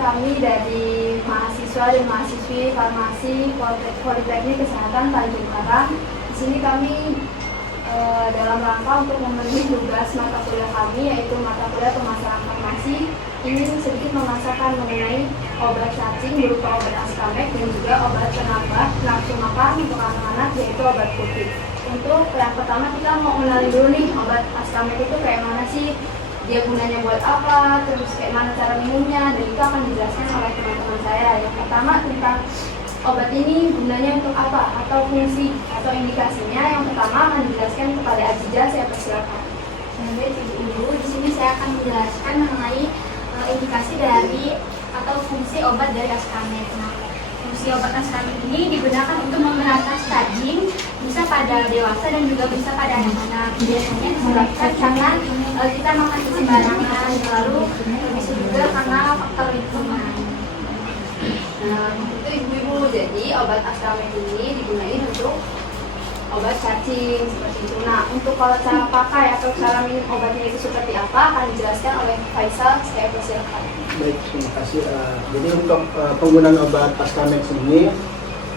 kami dari mahasiswa dan mahasiswi farmasi Politeknik Kesehatan Tanjung Karang. Di sini kami dalam rangka untuk memenuhi tugas mata kuliah kami, yaitu mata kuliah pemasaran farmasi, ingin sedikit memasakan mengenai obat cacing berupa obat Askamek dan juga obat penambah nafsu makan untuk anak-anak, yaitu obat putih. Untuk yang pertama kita mau kenalin dulu nih, obat Askamek itu kayak mana sih, dia gunanya buat apa, terus kayak mana cara minumnya, dan itu akan dijelaskan oleh teman-teman saya. Yang pertama tentang obat ini gunanya untuk apa, atau fungsi atau indikasinya. Yang pertama akan dijelaskan kepada Ajija, saya persilakan. Baik Ibu, di sini saya akan menjelaskan mengenai indikasi dari atau fungsi obat dari Askamek. Nah, fungsi obat Askamek ini digunakan untuk memberantas cacing, bisa pada dewasa dan juga bisa pada anak-anak. Biasanya disebabkan karena kita makan sembarangan, lalu bisa juga karena faktor lingkungan. Nah, itu ibu-ibu, jadi obat Askamek ini digunakan untuk obat cacing seperti itu. Nah, untuk kalau cara pakai atau cara minum obatnya itu seperti apa akan dijelaskan oleh Faisal, saya persilakan. Baik, terima kasih. Jadi untuk penggunaan obat Askamek ini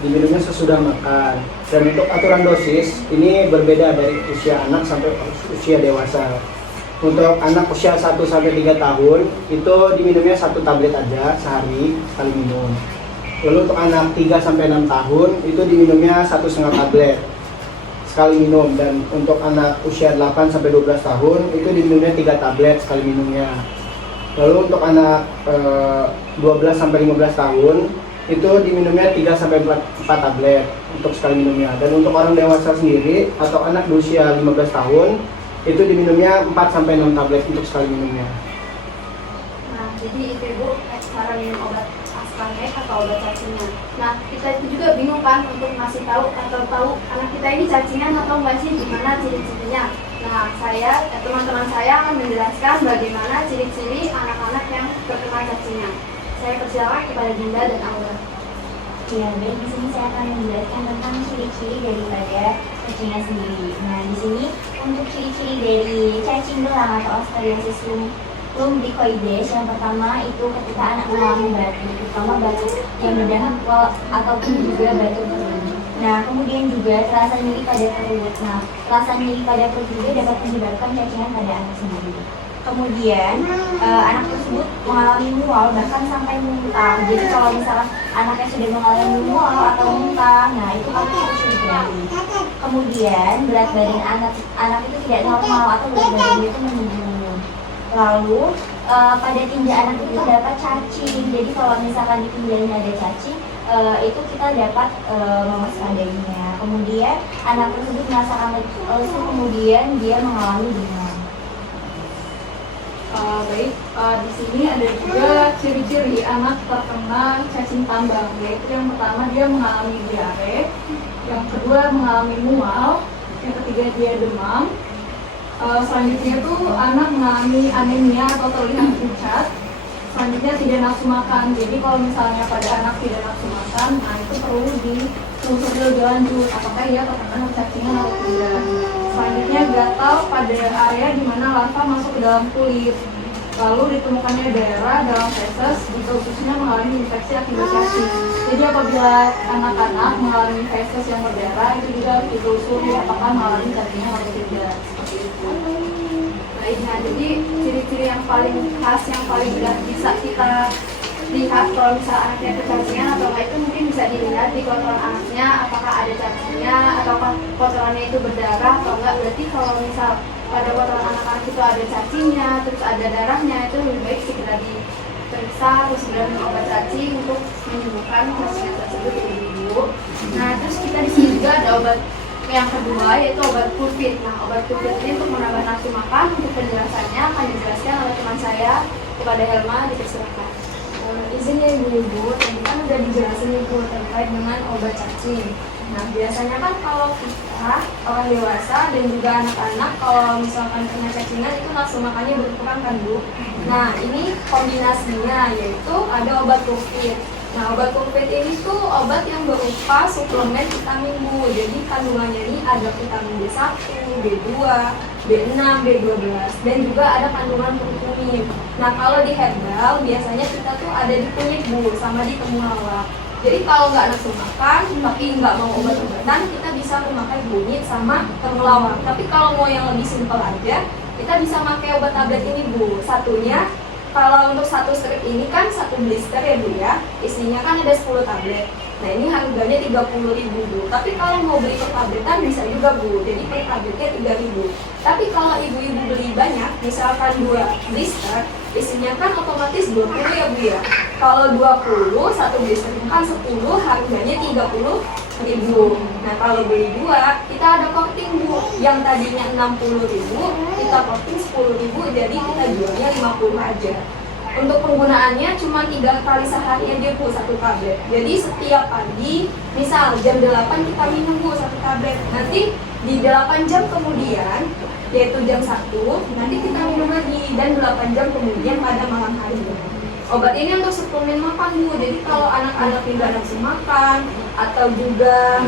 diminumnya sesudah makan. Dan untuk aturan dosis ini berbeda dari usia anak sampai usia dewasa. Untuk anak usia 1 sampai 3 tahun itu diminumnya 1 tablet aja sehari sekali minum. Lalu untuk anak 3 sampai 6 tahun itu diminumnya 1,5 tablet sekali minum, dan untuk anak usia 8 sampai 12 tahun itu diminumnya 3 tablet sekali minumnya. Lalu untuk anak 12 sampai 15 tahun itu diminumnya 3 sampai 4 tablet untuk sekali minumnya. Dan untuk orang dewasa sendiri atau anak berusia 15 tahun itu diminumnya 4 sampai 6 tablet untuk sekali minumnya. Nah, jadi itu ibu cara minum obat Askamek atau obat cacingnya. Nah, kita itu juga bingung kan untuk ngasih tahu atau tahu anak kita ini cacingan atau enggak sih, gimana ciri-cirinya. Nah, teman-teman saya akan menjelaskan bagaimana ciri-ciri anak-anak yang terkena cacingan. Saya persilakan kepada Dinda dan Aura. Ya, baik, di sini saya akan menjelaskan tentang ciri-ciri daripada cacingan sendiri. Nah, di sini untuk ciri-ciri dari cacing belang atau Ascariasis lumbricoides, yang pertama itu ketika anak mengalami batuk, terutama batuk yang berdahak ataupun juga batuk kering. Nah, kemudian juga terasa nyeri pada perut. Nah, terasa nyeri pada perut juga dapat menyebabkan cacingan pada anak sendiri. Kemudian anak tersebut mengalami mual bahkan sampai muntah. Jadi kalau misalnya anaknya sudah mengalami mual atau muntah, nah itu harus dihindari. Kemudian berat badan anak itu tidak normal atau berat badannya itu menurun. Lalu pada tinja anak itu dapat cacing. Jadi kalau misalkan di tinjanya ada cacing, itu kita dapat mewaspadainya. Kemudian anak tersebut merasakan lesu, kemudian dia mengalami demam. Baik, di sini ada juga ciri-ciri anak terkena cacing tambang, yaitu yang pertama dia mengalami diare, yang kedua mengalami mual, yang ketiga dia demam. Selanjutnya tuh anak mengalami anemia atau terlihat pucat. Selanjutnya tidak nafsu makan. Jadi kalau misalnya pada anak tidak nafsu makan, nah itu perlu ditelusuri lebih lanjut apakah ia terkena cacingan atau tidak. Selanjutnya gatal pada area di mana larva masuk ke dalam kulit. Lalu ditemukannya daerah dalam feses jika ususnya mengalami infeksi akibat cacing. Jadi apabila anak-anak mengalami feses yang berdarah, itu juga harus ditelusuri apakah mengalami cacingan atau tidak. Seperti itu. Baik, nah jadi ciri-ciri yang paling khas, yang paling mudah bisa kita lihat kalau misalnya anaknya kecacingan atau enggak itu mungkin bisa dilihat di kotoran anaknya, apakah ada cacingnya atau kotorannya itu berdarah atau enggak. Berarti kalau misal pada kotoran anak-anak itu ada cacingnya, terus ada darahnya, itu lebih baik segera diperiksa atau segera minum obat cacing untuk menyembuhkan cacingan tersebut ya ibu. Nah, terus kita di sini juga ada obat yang kedua, yaitu obat pulvit. Nah, obat pulvit ini untuk menambah nafsu makan. Untuk penjelasannya akan dijelaskan oleh teman saya, kepada Helma, dipersilakan. Izin ya ibu-ibu, tadi kan udah dijelasin ibu terkait dengan obat cacing. Nah, biasanya kan kalau kita orang dewasa dan juga anak-anak kalau misalkan kena cacingan itu nafsu makannya berkurang kan Bu. Nah, ini kombinasinya yaitu ada obat pulvit. Nah, obat Purfit ini tuh obat yang berupa suplemen vitamin Bu. Jadi kandungannya ini ada vitamin B1, B2, B6, B12, dan juga ada kandungan kurkumin. Nah, kalau di herbal biasanya kita tuh ada di kunyit Bu, sama di temulawak. Jadi kalau nggak nafsu makan, tapi nggak mau obat-obatan, kita bisa memakai kunyit sama temulawak. Tapi kalau mau yang lebih simpel aja, kita bisa pakai obat tablet ini Bu. Satunya, kalau untuk satu strip ini kan satu blister ya Bu ya, isinya kan ada 10 tablet. Nah ini harganya 30.000 Bu. Tapi kalau mau beli per tabletan bisa juga Bu, jadi per tabletnya 3.000. Tapi kalau ibu-ibu beli banyak, misalkan 2 blister, isinya kan otomatis 20 ya Bu ya. Kalau 20, satu blister kan 10, harganya 30.000. Nah kalau beli 2, kita ada coating Bu. Yang tadinya 60.000, kita coating 10.000, jadi kita jualnya 50 aja. Untuk penggunaannya cuma 3 kali sehari aja Bu, satu tablet. Jadi setiap pagi, misal jam 8 kita minum Bu, satu tablet. Nanti di 8 jam kemudian, yaitu jam 1, nanti kita minum lagi. Dan 8 jam kemudian pada malam hari. Obat ini untuk suplemen makan Bu, jadi kalau anak-anak tidak nafsu makan, atau juga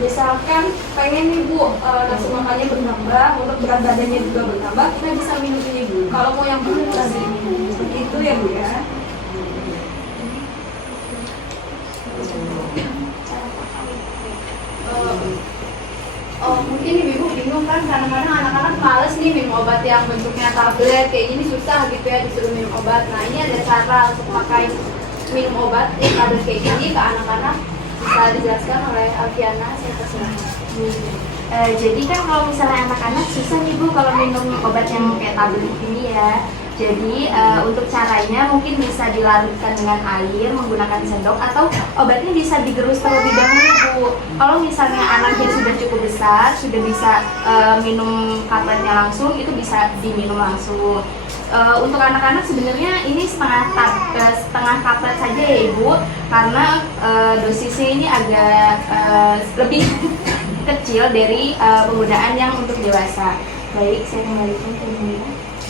misalkan pengen nih Bu, nafsu makannya bertambah, untuk berat badannya juga bertambah, kita bisa minum ini Bu. Kalau mau yang berat seperti itu ya Bu ya. Mungkin ibu bingung kan, kadang-kadang anak-anak males nih minum obat yang bentuknya tablet kayak gini, susah gitu ya disuruh minum obat. Nah ini ada cara untuk pakai minum obat tablet kayak gini ke anak-anak, bisa dijelaskan oleh Alfiana, saya persilakan. Jadi kan kalau misalnya anak-anak susah nih Bu kalau minum obat yang kayak tablet ini ya. Jadi untuk caranya mungkin bisa dilarutkan dengan air menggunakan sendok, atau obatnya bisa digerus terlebih dahulu Bu. Kalau misalnya anaknya sudah cukup besar, sudah bisa minum tabletnya langsung, itu bisa diminum langsung. Untuk anak-anak sebenarnya ini setengah tablet saja ya Ibu, karena dosisnya ini agak lebih kecil dari penggunaan yang untuk dewasa. Baik, saya kembalikan ke Ibu.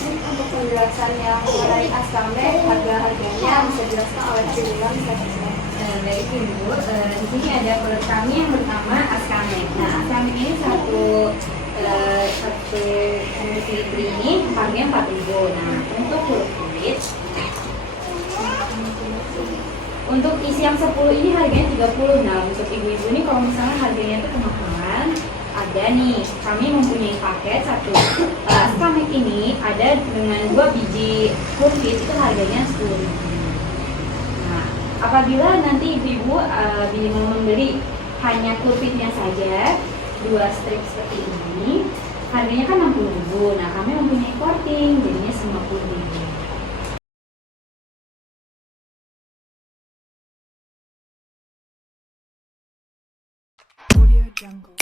Untuk penjelasan yang mengenai Askamec, harga-harganya bisa dijelaskan oleh Julian, bisa persilakan. Baik Ibu, di sini ada produk kami yang pertama Askamec. Nah, Askamec ini satu mililiter ini harganya 4.000. Nah, untuk kulit, untuk isi yang 10 ini harganya 30. Nah, untuk ibu-ibu ini kalau misalnya harganya itu kemahalan, ada nih, kami mempunyai paket satu Askamec ini ada dengan 2 biji kulit, itu harganya 10.000. Nah, apabila nanti ibu-ibu mau membeli hanya kulitnya saja 2 strip seperti ini, harganya kan 60.000. Nah, kami mempunyai coating, jadinya 50.000. Audio Jungle.